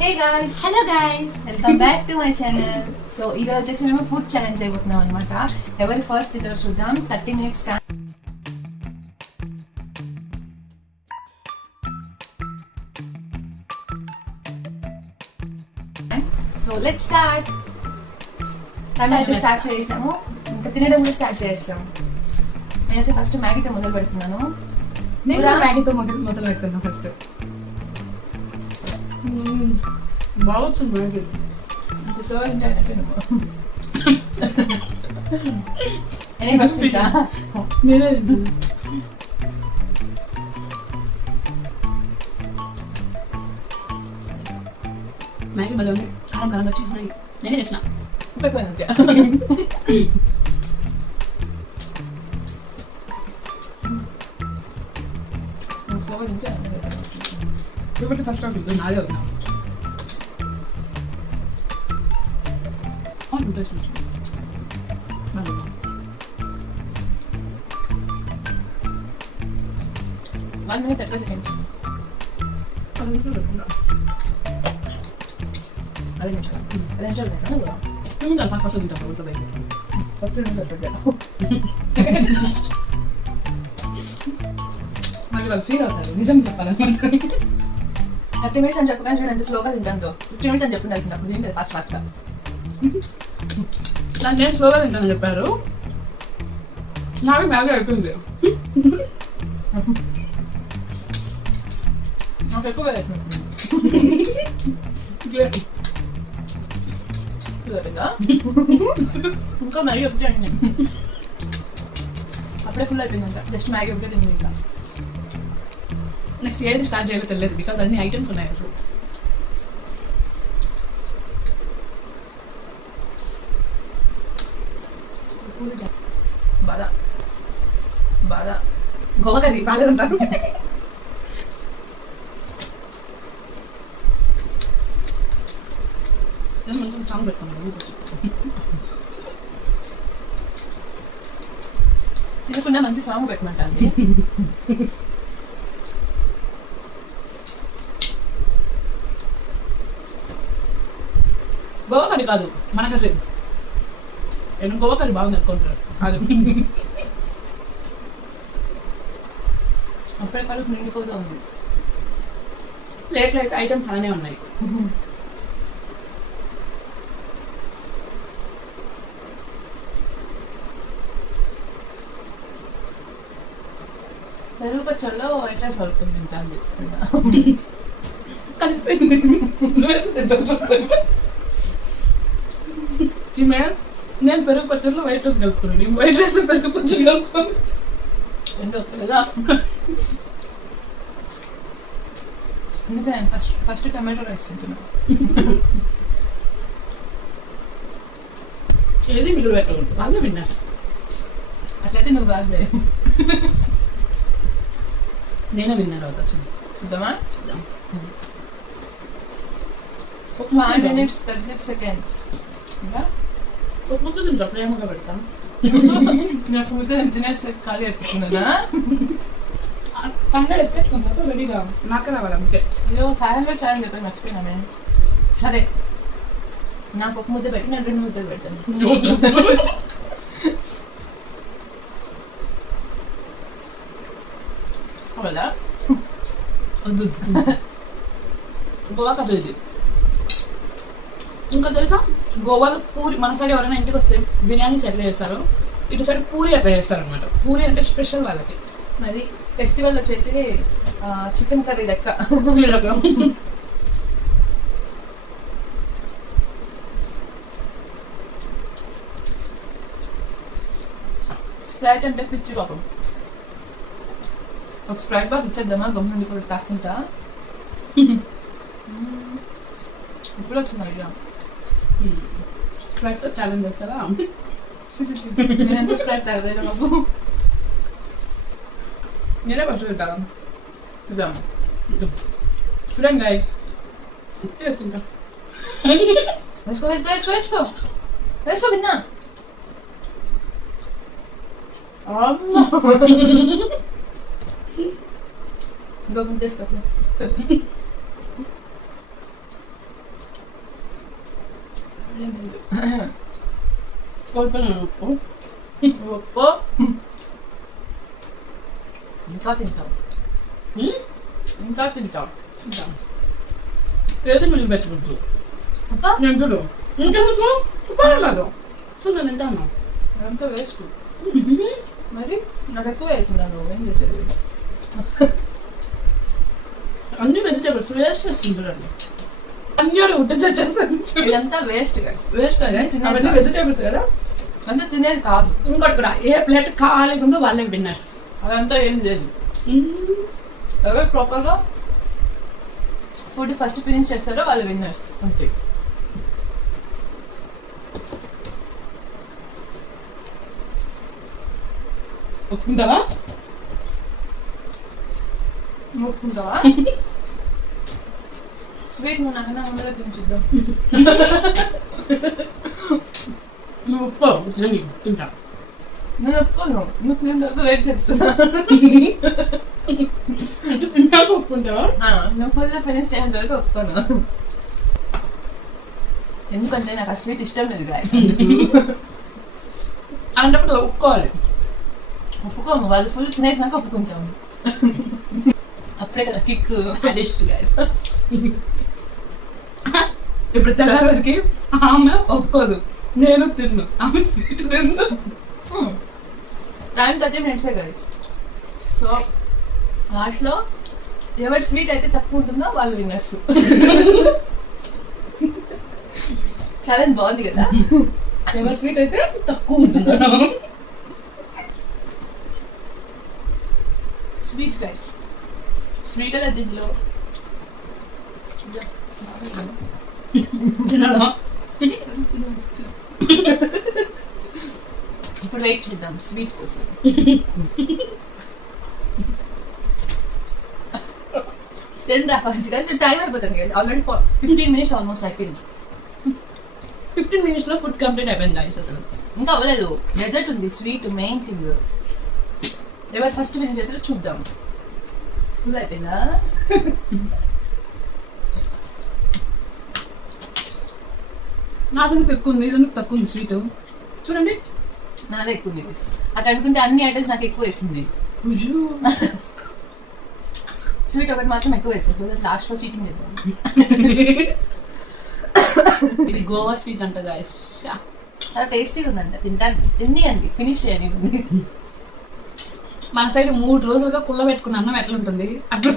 Hey guys, hello guys, welcome back to my channel. So ఈరోజు వచ్చేసి మేము food challenge చేయబోతున్నాం అనమాట. ఎవరి ఫస్ట్ తింటారో చూద్దాం. 30 minutes so let's start. Time అయితే స్టార్ట్ చేసాము, ఇంకా తినడం కూడా స్టార్ట్ చేస్తాము. నేనైతే ఫస్ట్ మ్యాగీతో మొదలు పెడుతున్నాను. నేను మ్యాగీతో మొదలు పెడుతున్నా ఫస్ట్. బాగా వచ్చింది మ్యాగీ. ఇంత స్లోగా తింటానంటే నేనే ఫస్ట్ తింటా. నేనే మ్యాగీ మళ్ళీ ఉంది, కారం కారంగా వచ్చేసి నేనే చేసిన. ఇప్పుడు ఫస్ట్ అవుతుంది నాదే అవుతున్నా. ఇంట్రెస్ట్ వచ్చింది. 1 minute 30 seconds. అదే నిమిషాలు చేస్తాను కదా. ఫస్ట్ తింటాను ఊళ్ళో బయట. ఫస్ట్ నాకు వాళ్ళు ఫీల్ అవుతారు, నిజం చెప్పాలంటే. 30 minutes అని చెప్పగానే చూడండి ఎంత స్లోగా తింటాను. 15 minutes అని చెప్పిండాల్సింది, అప్పుడు తింటే ఫాస్ట్గా. నాకు నేను స్లోగా తింటానని చెప్పారు, నాకు మ్యాగీ అయిపోయింది. నాకు ఎక్కువగా వేసినట్టు ఇంకా మ్యాగీ ఒకటి అండి. అప్పుడే ఫుల్ అయిపోయిందంట, జస్ట్ మ్యాగీ ఒకటే తింది. ఇంకా నెక్స్ట్ ఏది స్టార్ట్ చేయాలో తెలియదు, బికాస్ అన్ని ఐటమ్స్ ఉన్నాయి అసలు. బాధ బాధ గోవా కర్రీ బాగాలేదంటారు. మంచిగా సాంగ్ పెడతాను. తినకుండా మంచి సాంగ్ పెట్టమంటాంది. గోవా కర్రీ కాదు, మన కర్రీ. నేను గోవా కర్రీ బాగుంది అనుకుంటారు. కాదు, అప్పుడే కడుపు నిండిపోతూ ఉంది. ప్లేట్లో అయితే ఐటమ్స్ అలానే ఉన్నాయి. పెరుగు పచ్చళ్ళలో వైట్ రైస్ కలుపుకుంది తింటాను. కలిసిపోయింది. నేను పెరుగు పచ్చడిలో వైట్ రైస్ కలుపుకున్నాను, వైట్ రైస్ పెరుగు పచ్చడి కలుపుకోను. రెండు కదా. అందుకే నేను ఫస్ట్ టమాటో రైస్ తింటున్నాను. ఏది మిగులు పెట్టకూడదు, వాళ్ళు విన్నారు. అట్లయితే నువ్వు కాదులే, నేనే విన్నారు అవుతా. చూద్దామా? చూద్దాం. 5 minutes 36 seconds. ఇంకా ఒక ముద్ద తింటా, ప్రేమగా పెడతాను. నాకు ముద్ద తినేసి ఖాళీ అయిపోతుందా? 500 ఎత్తుకుందా రెడీగా నాకే రావాలి. అందుకే అయ్యో 500 చాలని చెప్పి మర్చిపోయినామే. సరే, నాకు ఒక ముద్ద పెట్టి నేను 2 ముద్దలు పెట్టాను. అవలా వద్దు. గోవా కర్రీ ఇది. ఇంకా తెలుసా, గోవాలో పూరి, మన సైడ్ ఎవరైనా ఇంటికి వస్తే బిర్యానీస్ ఎట్లా చేస్తారు, ఇటు సైడ్ పూరి ఎట్లా చేస్తారు అనమాట. పూరి అంటే స్పెషల్ వాళ్ళకి. మరి ఫెస్టివల్ వచ్చేసి చికెన్ కర్రీ లెక్క. స్ప్రైట్ అంటే పిచ్చి పాపం. ఒక స్ప్రైట్ బాగా ఇచ్చేద్దామా, గమ్ము నుండి కొద్దిగా తాకుంటా. ఇప్పుడు వచ్చింది ఐడియా. స్ప్రైట్తో ఛాలెంజ్ చేస్తారా? నేను ఎంత స్ప్రైట్ తాగలేదు నాకు. నేనే ఫస్ట్ తింటారా? చూద్దాం. చూడండి గైస్, ఇచ్చే తింటా. వేసుకో వేసుకో వేసుకో వేసుకో వేసుకో విన్నా. ఇంకొక ముద్ద వేసుకో. కోల్పోయినాను ఉప్పు. ఉప్పు ఇంకా తింటాం, ఇంకా తింటాం. ఏదో మిగిలి పెట్టకూడదు. అబ్బా నేను చూడు ఇంకెందుకు పర్వాలేదు. సో నేను తింటాను. అంతా వేస్ట్. మరి నాకు ఎక్కువ వేసినాను, ఏం చేసేది? అన్ని వెజిటేబుల్స్ వేస్ట్ చేస్తుంటారండి. అన్ని ఉడ్డ చేస్తాను. ఇదంతా వేస్ట్ గైస్. వేస్ట్ అవన్నీ వెజిటేబుల్స్ కదా. అంటే తినేది కాదు. ఇంకోటి కూడా ఏ ప్లేట్ ఖాళీగా ఉందో వాళ్ళే విన్నర్స్. అదంతా ఏం లేదు. ఎవరు ప్రాపర్గా ఫుడ్ ఫస్ట్ ఫినిష్ చేస్తారో వాళ్ళు విన్నర్స్ అంతే. ఒప్పుకుంటావా? ఒప్పుకుంటావా? స్వీట్ నువ్వు నాకన్నా ముందుగా తించుద్దాం. నువ్వు ఒప్పుకో తింటా. నేను ఒప్పుకోను, నువ్వు తినే వరకు వెయిట్ చేస్తున్నా. తిన్నాక ఒప్పుకుంటావా? నువ్వు ఫుల్గా ఫినిష్ చేసేంత వరకు ఒప్పుకోను. ఎందుకంటే నాకు ఆ స్వీట్ ఇష్టం లేదు గాయస్. అలాంటప్పుడు ఒప్పుకోవాలి. ఒప్పుకోము, వాళ్ళు ఫుల్ తినేసినాక ఒప్పుకుంటాము. అప్పుడే కదా కిక్ అడిస్ట్ గాయస్. ఇప్పుడు తెల్లవారికి ఆమె ఒప్పుకోదు, నేను తిన్ను, ఆమె స్వీట్ తిన్ను. Time 30 minutes guys. సో లాస్ట్లో ఎవరి స్వీట్ అయితే తక్కువ ఉంటుందో వాళ్ళు విన్నర్స్. ఛాలెంజ్ బాగుంది కదా. ఎవరి స్వీట్ అయితే తక్కువ ఉంటుందో. స్వీట్ గైస్, స్వీట్ అలా దీంట్లో తినడా? ఇప్పుడు వెయిట్ చేద్దాం స్వీట్ కోసం. తిందా ఫస్ట్ గా టైం అయిపోతుంది కదా. ఆల్రెడీ 15 minutes ఆల్మోస్ట్ అయిపోయింది. 15 minutes లో ఫుడ్ కంప్లీట్ అయిపోయింది గాయస్. అసలు ఇంకా అవ్వలేదు, డెజర్ట్ ఉంది, స్వీట్ మెయిన్ థింగ్. ఎవరు ఫస్ట్ ఫినిష్ చేస్తారో చూద్దాం. ఫుల్ అయిపోయిందా? నాకెందుకు ఎక్కువ ఉంది, ఇదెందుకు తక్కువ ఉంది స్వీట్? చూడండి నాదే ఎక్కువ ఉంది. అట్లా అనుకుంటే అన్ని ఐటమ్స్ నాకు ఎక్కువ వేసింది. స్వీట్ ఒకటి మాత్రం ఎక్కువ వేసుకోవచ్చు, లాస్ట్లో చీటింగ్ చేద్దాం. ఇది గోవా స్వీట్ అంట గాయస్. చాలా టేస్టీగా ఉందంట, తినేయండి, ఫినిష్ చేయండి. మన సైడ్ 3 రోజులుగా కుళ్ళ పెట్టుకున్న అన్నం ఎట్లా ఉంటుంది అట్లా.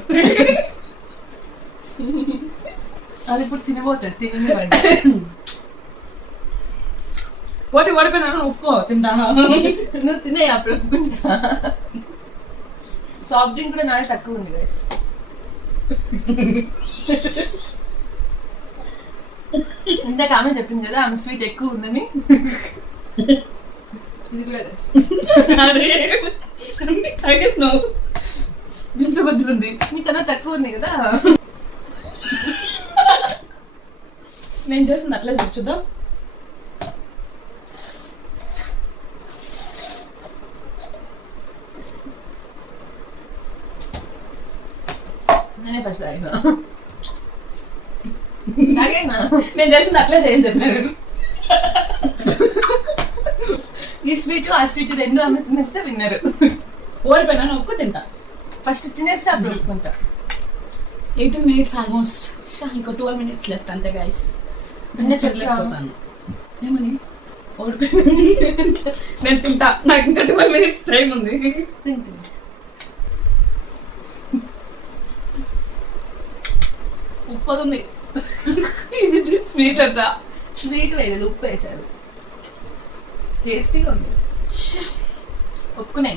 అది ఇప్పుడు తినబోతుంది, తినండి. పోటీ ఓడిపోయినా ఒప్పుకో, తింటా. నువ్వు తినే అప్పుడు ఒప్పుకుంటా. సాఫ్ట్ డ్రింక్ కూడా నాది తక్కువ ఉంది గైస్. ఇందాక ఆమె చెప్పింది కదా ఆమె స్వీట్ ఎక్కువ ఉందని. ఇది కూడా గైస్ దించుకొద్దుంది, మీకన్నా తక్కువ ఉంది కదా. నేను చేసింది అట్లే చూద్దాం. నేనే ఫస్ట్ తాగినా. నేను చేసింది అట్లే చేయని చెప్పాను. ఈ స్వీట్ ఆ స్వీట్ రెండు అమ్మ తినేస్తే విన్నారు. ఓడిపోయినా ఒప్పుకో, తింటా. ఫస్ట్ తినేస్తే అప్పుడు ఒప్పుకుంటా. 18 minutes ఆల్మోస్ట్. ఇంకా 12 minutes లెఫ్ట్ అంతే గైస్. అంటే చెప్పలేకపోతాను. ఏమని ఓడిపోయినా నేను తింటా, నాకు ఇంకా 12 minutes టైం ఉంది. ఉప్పు ఉంది. ఇది స్వీట్ అంట. స్వీట్ వేయలేదు, ఉప్పు వేసాడు. టేస్టీగా ఉంది. ఒప్పుకునే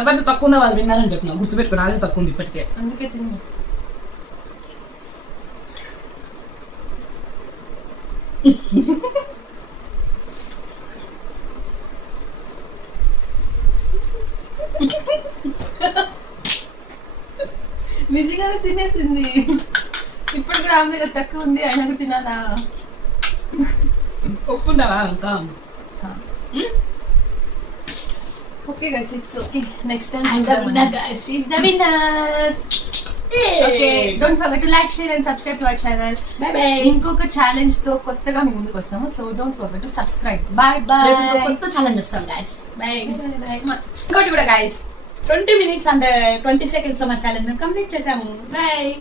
ఎవరికి తక్కువ ఉందో వాళ్ళు విన్నారని చెప్పిన, గుర్తుపెట్టుకుని అదే తక్కువ ఉంది ఇప్పటికే. అందుకే తిన్నా. నిజంగానే తినేసింది. ఇప్పుడు కూడా ఆమె దగ్గర తక్కువ ఉంది, అయినా కూడా తినాలా? ఒప్పుకుంటావా ఇంకా? Okay guys, it's okay. Next time I'm the winner, guys. She is the winner. Okay don't forget to like share and subscribe to our channel. Bye bye. ఇంకొక ఛాలెంజ్ తో కొత్తగా మీ ముందుకు వస్తాము. So don't forget to subscribe. Bye bye. కొత్త challenge వస్తాం guys. Bye. Bye. ఇంకోటి కూడా గైస్ 20 minutes and 20 seconds మన ఛాలెంజ్ మేము కంప్లీట్ చేసాము. బై.